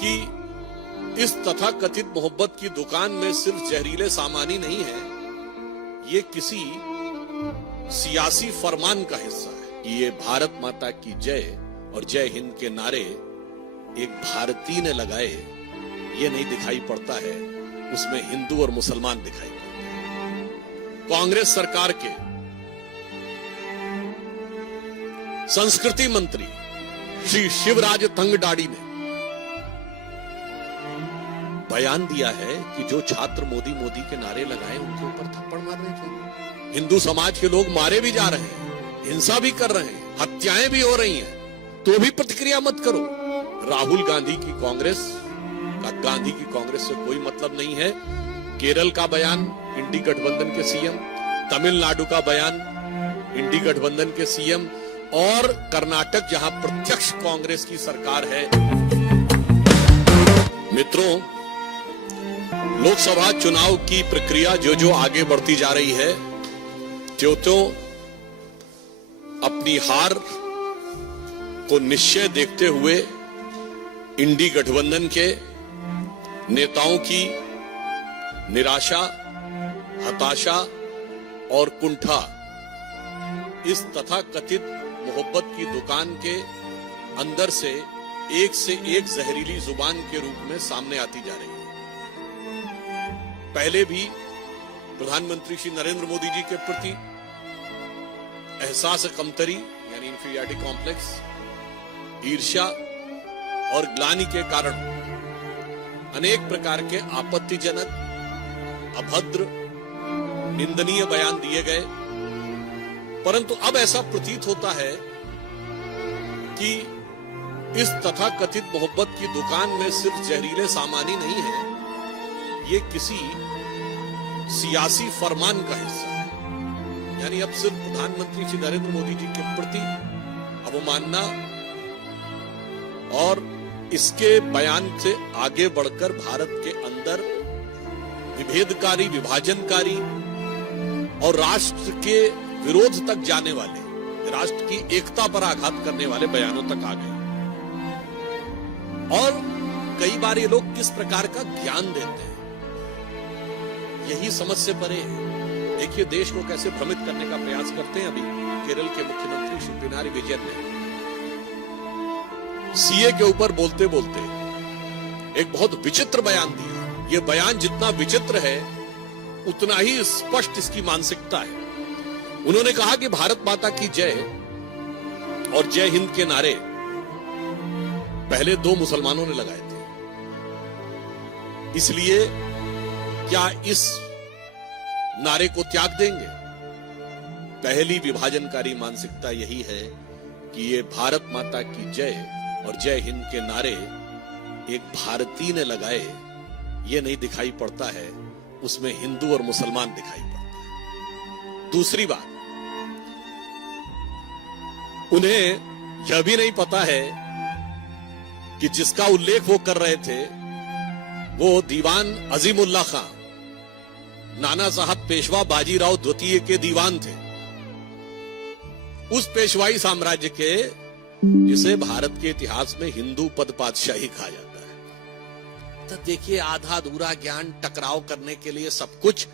कि इस तथाकथित मोहब्बत की दुकान में सिर्फ जहरीले सामान ही नहीं है, ये किसी सियासी फरमान का हिस्सा है कि ये भारत माता की जय और जय हिंद के नारे एक भारतीय ने लगाए, ये नहीं दिखाई पड़ता है, उसमें हिंदू और मुसलमान दिखाई पड़ते हैं। कांग्रेस सरकार के संस्कृति मंत्री श्री शिवराज तंगडाड़ी ने बयान दिया है कि जो छात्र मोदी मोदी के नारे लगाए उनके ऊपर थप्पड़ मारने चाहिए। हिंदू समाज के लोग मारे भी जा रहे हैं, हिंसा भी कर रहे हैं, हत्याएं भी हो रही हैं, तो भी प्रतिक्रिया मत करो। राहुल गांधी की कांग्रेस का गांधी की कांग्रेस से कोई मतलब नहीं है। केरल का बयान इंडी गठबंधन के सीएम, तमिलनाडु का बयान इंडी गठबंधन के सीएम और कर्नाटक जहां प्रत्यक्ष कांग्रेस की सरकार है। मित्रों, लोकसभा चुनाव की प्रक्रिया जो जो आगे बढ़ती जा रही है, त्यों अपनी हार को निश्चय देखते हुए इंडी गठबंधन के नेताओं की निराशा, हताशा और कुंठा इस तथाकथित मोहब्बत की दुकान के अंदर से एक जहरीली जुबान के रूप में सामने आती जा रही है। पहले भी प्रधानमंत्री श्री नरेंद्र मोदी जी के प्रति एहसास कमतरी यानी इंफीरियरिटी कॉम्प्लेक्स, ईर्ष्या और ग्लानि के कारण अनेक प्रकार के आपत्तिजनक, अभद्र, निंदनीय बयान दिए गए। परंतु अब ऐसा प्रतीत होता है कि इस तथाकथित मोहब्बत की दुकान में सिर्फ जहरीले सामान ही नहीं है, ये किसी सियासी फरमान का हिस्सा है। यानी अब सिर्फ प्रधानमंत्री श्री नरेंद्र मोदी जी के प्रति अवमानना और इसके बयान से आगे बढ़कर भारत के अंदर विभेदकारी, विभाजनकारी और राष्ट्र के विरोध तक जाने वाले, राष्ट्र की एकता पर आघात करने वाले बयानों तक आ गए। और कई बार ये लोग किस प्रकार का ज्ञान देते हैं, यही समझ से परे है। देखिए देश को कैसे भ्रमित करने का प्रयास करते हैं। अभी केरल के मुख्यमंत्री श्री पिनारी विजयन ने सीए के ऊपर बोलते बोलते एक बहुत विचित्र बयान दिया। यह बयान जितना विचित्र है उतना ही स्पष्ट इसकी मानसिकता है। उन्होंने कहा कि भारत माता की जय और जय हिंद के नारे पहले 2 मुसलमानों ने लगाए थे, इसलिए क्या इस नारे को त्याग देंगे? पहली विभाजनकारी मानसिकता यही है कि ये भारत माता की जय और जय हिंद के नारे एक भारतीय ने लगाए, ये नहीं दिखाई पड़ता है, उसमें हिंदू और मुसलमान दिखाई पड़ता है। दूसरी बात, उन्हें यह भी नहीं पता है कि जिसका उल्लेख वो कर रहे थे वो दीवान अजीमुल्लाह खां, नाना साहब पेशवा बाजीराव द्वितीय के दीवान थे, उस पेशवाई साम्राज्य के जिसे भारत के इतिहास में हिंदू पद पातशाही कहा जाता है। तो देखिए आधा अधूरा ज्ञान, टकराव करने के लिए सब कुछ।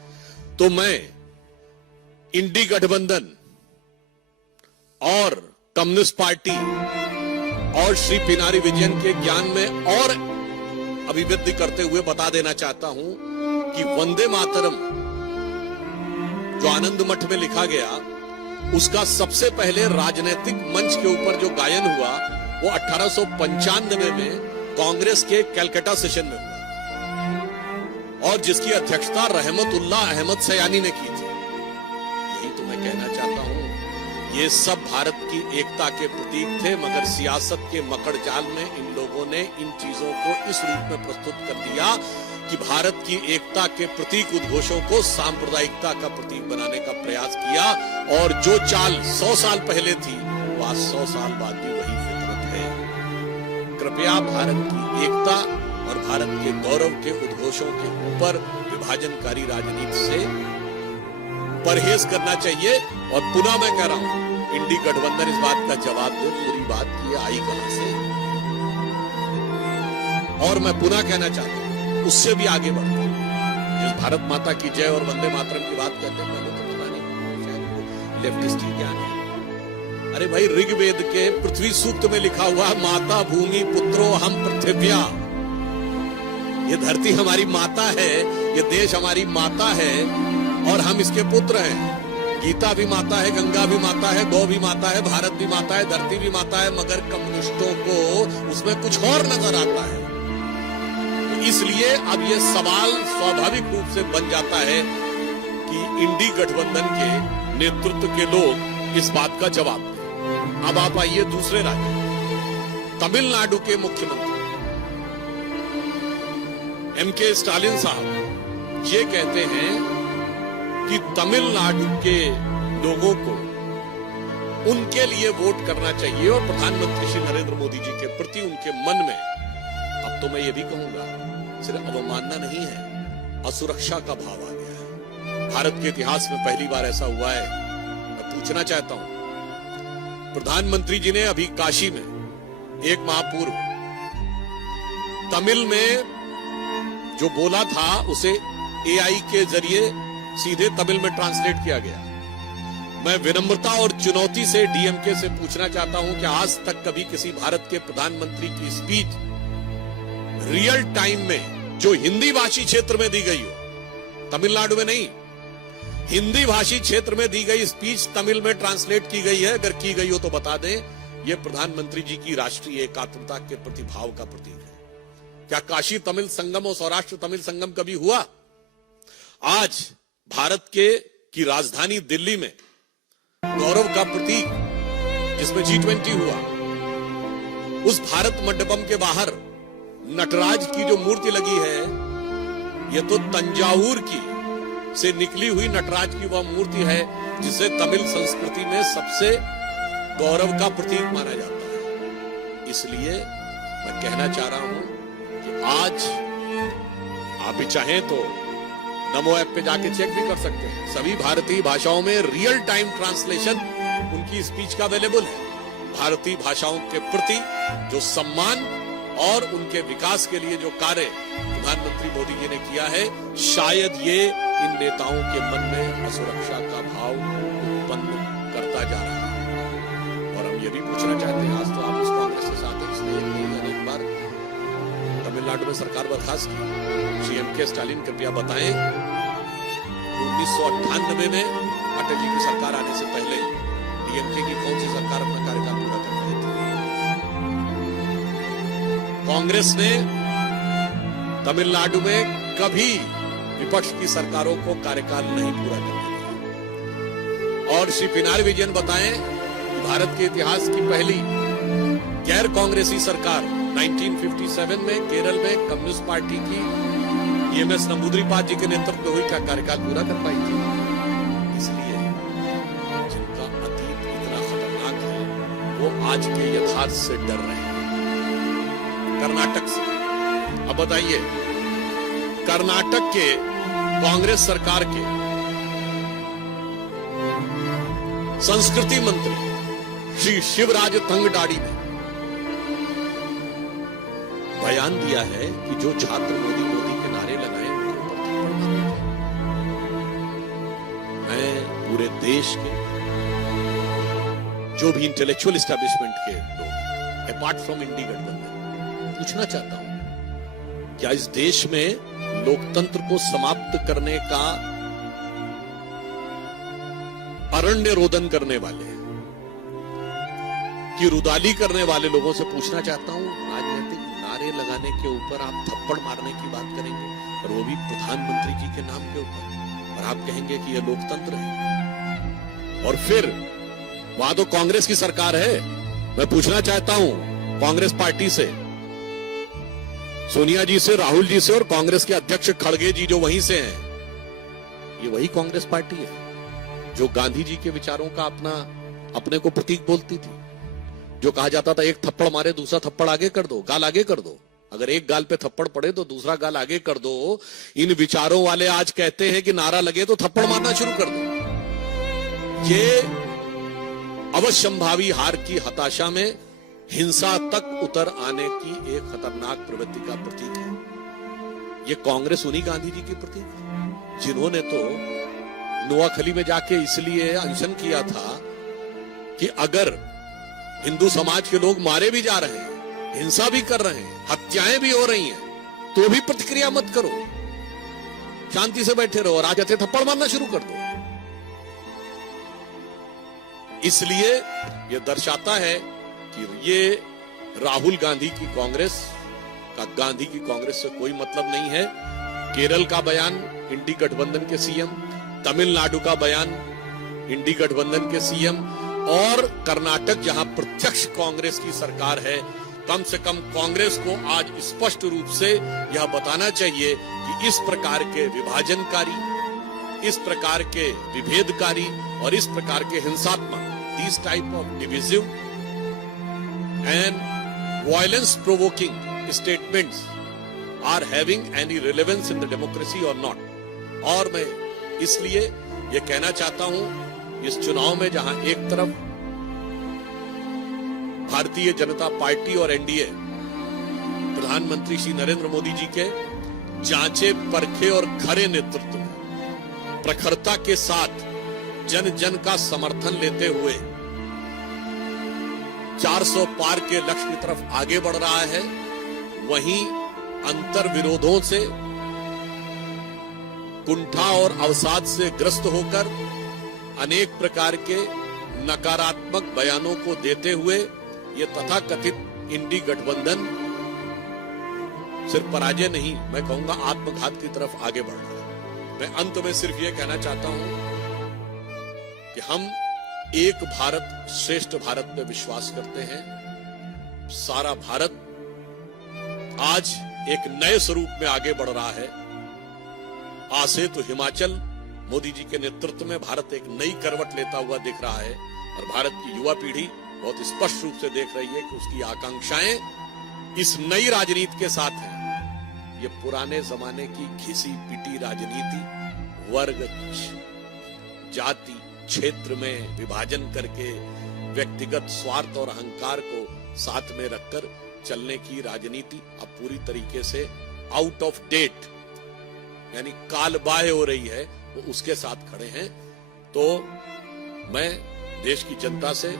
तो मैं इंडी गठबंधन और कम्युनिस्ट पार्टी और श्री पिनारी विजयन के ज्ञान में और अभिवृद्धि करते हुए बता देना चाहता हूं कि वंदे मातरम जो आनंद मठ में लिखा गया, उसका सबसे पहले राजनीतिक मंच के ऊपर जो गायन हुआ वो 1895 में कांग्रेस के कलकत्ता सेशन में हुआ और जिसकी अध्यक्षता रहमतुल्लाह अहमद सयानी ने की थी। यही तो मैं कहना चाहता हूं, ये सब भारत की एकता के प्रतीक थे, मगर सियासत के मकड़ जाल में इन लोगों ने इन चीजों को इस रूप में प्रस्तुत कर दिया कि भारत की एकता के प्रतीक उद्घोषों को सांप्रदायिकता का प्रतीक बनाने का प्रयास किया। और जो चाल 100 साल पहले थी वह 100 साल बाद भी वही फितरत है। कृपया भारत की एकता और भारत के गौरव के उद्घोषों के ऊपर विभाजनकारी राजनीति से परहेज करना चाहिए। और पुनः मैं कह रहा हूं, इंडी गठबंधन इस बात का जवाब दे पूरी बात की आई कहां से। और मैं पुनः कहना चाहता हूं, उससे भी आगे बढ़ता हूं। जिस भारत माता की जय और वंदे मातरम की बात करते हैं, मैंने तो पता नहीं लेफ्टिस्ट ही ज्ञान है। अरे भाई, ऋग्वेद के पृथ्वी सूक्त में लिखा हुआ, माता भूमि पुत्रो हम पृथिव्या। ये धरती हमारी माता है, ये देश हमारी माता है और हम इसके पुत्र हैं। गीता भी माता है, गंगा भी माता है, गौ भी माता है, भारत भी माता है, धरती भी माता है, मगर कम्युनिस्टों को उसमें कुछ और नजर आता है। तो इसलिए अब ये सवाल स्वाभाविक रूप से बन जाता है कि इंडी गठबंधन के नेतृत्व के लोग इस बात का जवाब दें। अब आप आइए दूसरे राज्य, तमिलनाडु के मुख्यमंत्री एमके स्टालिन साहब ये कहते हैं कि तमिलनाडु के लोगों को उनके लिए वोट करना चाहिए और प्रधानमंत्री श्री नरेंद्र मोदी जी के प्रति उनके मन में, अब तो मैं ये भी कहूंगा, सिर्फ अवमानना नहीं है, असुरक्षा का भाव आ गया है। भारत के इतिहास में पहली बार ऐसा हुआ है। मैं पूछना चाहता हूं, प्रधानमंत्री जी ने अभी काशी में एक माह पूर्व तमिल में जो बोला था उसे एआई के जरिए सीधे तमिल में ट्रांसलेट किया गया। मैं विनम्रता और चुनौती से डीएमके से पूछना चाहता हूं कि आज तक कभी किसी भारत के प्रधानमंत्री की स्पीच रियल टाइम में जो हिंदी भाषी क्षेत्र में दी गई हो, तमिलनाडु में नहीं, हिंदी भाषी क्षेत्र में दी गई स्पीच तमिल में ट्रांसलेट की गई है? अगर की गई हो तो बता दें। यह प्रधानमंत्री जी की राष्ट्रीय एकात्मता के प्रति भाव का प्रतीक है। क्या काशी तमिल संगम और सौराष्ट्र तमिल संगम कभी हुआ? आज भारत की राजधानी दिल्ली में गौरव का प्रतीक जिसमें G20 हुआ, उस भारत मंडपम के बाहर नटराज की जो मूर्ति लगी है, यह तो तंजावुर की से निकली हुई नटराज की वह मूर्ति है जिसे तमिल संस्कृति में सबसे गौरव का प्रतीक माना जाता है। इसलिए मैं कहना चाह रहा हूं कि आज आप भी चाहें तो नमो ऐप पे जाके चेक भी कर सकते हैं। सभी भारतीय भाषाओं में रियल टाइम ट्रांसलेशन उनकी स्पीच का अवेलेबल है। भारतीय भाषाओं के प्रति जो सम्मान और उनके विकास के लिए जो कार्य प्रधानमंत्री मोदी जी ने किया है, शायद ये इन नेताओं के मन में असुरक्षा का भाव उत्पन्न करता जा रहा है। और हम ये भी पूछना चाहते हैं, आज तो आप उस कांग्रेस के साथ हैं जिसने एक बार तमिलनाडु में सरकार बर्खास्त की। श्री एमके स्टालिन कृपया बताएं, 1998 में अटल जी की सरकार आने से पहले डीएमके की कौन सी सरकार अपना कार्यकाल पूरा कर रही थी? कांग्रेस ने तमिलनाडु में कभी विपक्ष की सरकारों को कार्यकाल नहीं पूरा करने दिया। और श्री पिनारी विजयन बताएं कि भारत के इतिहास की पहली गैर कांग्रेसी सरकार 1957 में केरल में कम्युनिस्ट पार्टी की ईएमएस नंबूदरीपाद जी के नेतृत्व में हुई, क्या कार्यकाल पूरा कर पाई थी? इसलिए जिनका अतीत इतना खतरनाक है वो आज के यथार्थ से डर रहे हैं। कर्नाटक से अब बताइए, कर्नाटक के कांग्रेस सरकार के संस्कृति मंत्री श्री शिवराज तंगडाड़ी ने बयान दिया है कि जो छात्र मोदी मोदी के नारे लगाए उनके ऊपर थप्पड़ मारे। मैं पूरे देश के जो भी इंटेलेक्चुअल एस्टैब्लिशमेंट के लोग अपार्ट फ्रॉम इंडी गठबंधन पूछना चाहता हूं, क्या इस देश में लोकतंत्र को समाप्त करने का अरण्य रोदन करने वाले की रुदाली करने वाले लोगों से पूछना चाहता हूं, राजनीतिक नारे लगाने के ऊपर आप थप्पड़ मारने की बात करेंगे और वो भी प्रधानमंत्री जी के नाम के ऊपर, और आप कहेंगे कि यह लोकतंत्र है? और फिर वहां तो कांग्रेस की सरकार है। मैं पूछना चाहता हूं कांग्रेस पार्टी से, सोनिया जी से, राहुल जी से और कांग्रेस के अध्यक्ष खड़गे जी जो वहीं से हैं, ये वही कांग्रेस पार्टी है जो गांधी जी के विचारों का अपने को प्रतीक बोलती थी। जो कहा जाता था एक थप्पड़ मारे दूसरा थप्पड़ आगे कर दो, गाल आगे कर दो, अगर एक गाल पे थप्पड़ पड़े तो दूसरा गाल आगे कर दो। इन विचारों वाले आज कहते हैं कि नारा लगे तो थप्पड़ मारना शुरू कर दो। ये अवश्यंभावी हार की हताशा में हिंसा तक उतर आने की एक खतरनाक प्रवृत्ति का प्रतीक है। ये कांग्रेस उन्हीं गांधी जी की प्रतीक है जिन्होंने तो नोआखली में जाके इसलिए अनशन किया था कि अगर हिंदू समाज के लोग मारे भी जा रहे हैं, हिंसा भी कर रहे हैं, हत्याएं भी हो रही हैं, तो भी प्रतिक्रिया मत करो, शांति से बैठे रहो और आज ऐसे थप्पड़ मारना शुरू कर दो। इसलिए यह दर्शाता है कि ये राहुल गांधी की कांग्रेस का गांधी की कांग्रेस से कोई मतलब नहीं है। केरल का बयान इंडी गठबंधन के सीएम, तमिलनाडु का बयान इंडी गठबंधन के सीएम और कर्नाटक जहां प्रत्यक्ष कांग्रेस की सरकार है, कम से कम कांग्रेस को आज स्पष्ट रूप से यह बताना चाहिए कि इस प्रकार के विभाजनकारी, इस प्रकार के विभेदकारी और इस प्रकार के हिंसात्मक these type of divisive and violence provoking statements are having any relevance in the democracy or not। और मैं इसलिए ये कहना चाहता हूं इस चुनाव में जहां एक तरफ भारतीय जनता पार्टी और एनडीए प्रधानमंत्री श्री नरेंद्र मोदी जी के जांचे परखे और खरे नेतृत्व में प्रखरता के साथ जन जन का समर्थन लेते हुए 400 पार के लक्ष्य की तरफ आगे बढ़ रहा है, वहीं अंतर विरोधों से, कुंठा और अवसाद से ग्रस्त होकर अनेक प्रकार के नकारात्मक बयानों को देते हुए ये तथाकथित इंडी गठबंधन सिर्फ पराजय नहीं, मैं कहूंगा आत्मघात की तरफ आगे बढ़ रहा है। मैं अंत में सिर्फ ये कहना चाहता हूं कि हम एक भारत श्रेष्ठ भारत में विश्वास करते हैं। सारा भारत आज एक नए स्वरूप में आगे बढ़ रहा है। आज से तो हिमाचल मोदी जी के नेतृत्व में भारत एक नई करवट लेता हुआ दिख रहा है और भारत की युवा पीढ़ी बहुत स्पष्ट रूप से देख रही है कि उसकी आकांक्षाएं इस नई राजनीति के साथ हैं। ये पुराने जमाने की घिसी पिटी राजनीति, वर्ग, जाति, क्षेत्र में विभाजन करके व्यक्तिगत स्वार्थ और अहंकार को साथ में रखकर चलने की राजनीति अब पूरी तरीके से आउट ऑफ डेट यानी कालबाह्य हो रही है, वो उसके साथ खड़े हैं। तो मैं देश की जनता से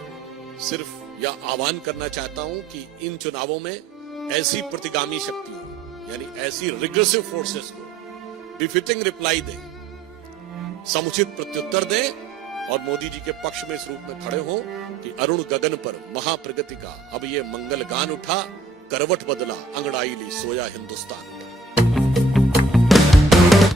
सिर्फ यह आह्वान करना चाहता हूं कि इन चुनावों में ऐसी प्रतिगामी शक्तियों यानी ऐसी रिग्रेसिव फोर्सेस को बिफिटिंग रिप्लाई दें, समुचित प्रत्युत्तर दें और मोदी जी के पक्ष में इस रूप में खड़े हों कि अरुण गगन पर महाप्रगति का अब ये मंगल गान उठा, करवट बदला अंगड़ाई ली सोया हिंदुस्तान।